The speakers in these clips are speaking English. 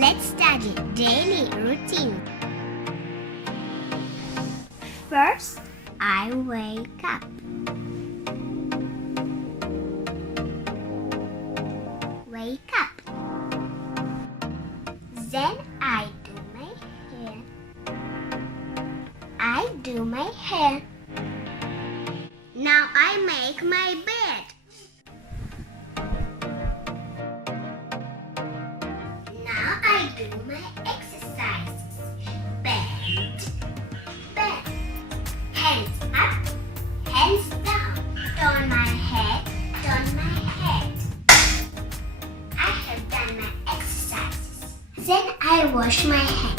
Let's study daily routine. First, I wake up. Wake up. Then I do my hair. I do my hair. Now I make my bed. Now I do my exercises. Bend. Bend. Hands up. Hands down. Turn my head. Turn my head. I have done my exercises. Then I wash my hands.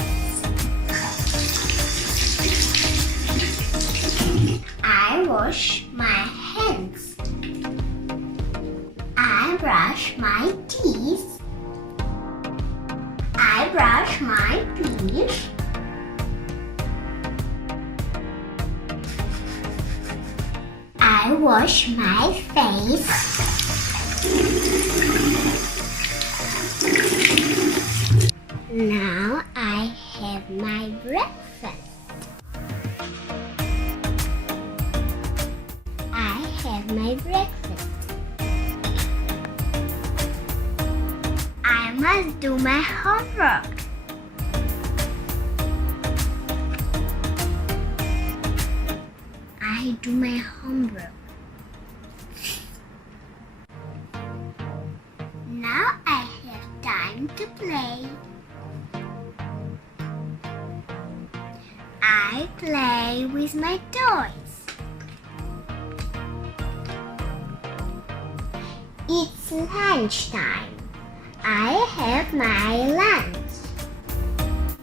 I wash my hands. I brush my teeth. I brush my teeth. I wash my face. Now I have my breakfast. I have my breakfast. I must do my homework. I do my homework. Now I have time to play. I play with my toys. It's lunchtime. I have my lunch.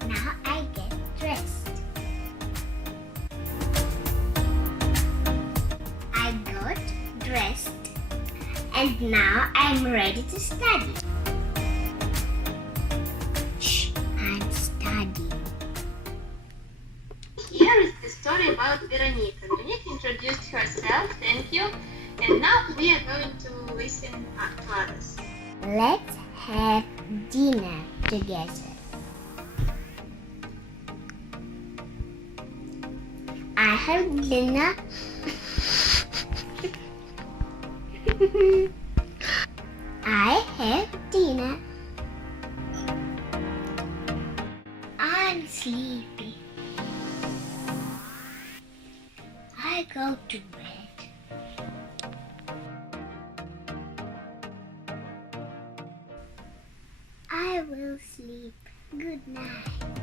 Now I get dressed. I got dressed and now I'm ready to study. Shh, I'm studying. Here is the story about Veronica. Veronica introduced herself, thank you. And now we are going to listen to others. Let's have dinner together. I have dinner. I have dinner. I'm sleepy. I go to bed. I will sleep. Good night.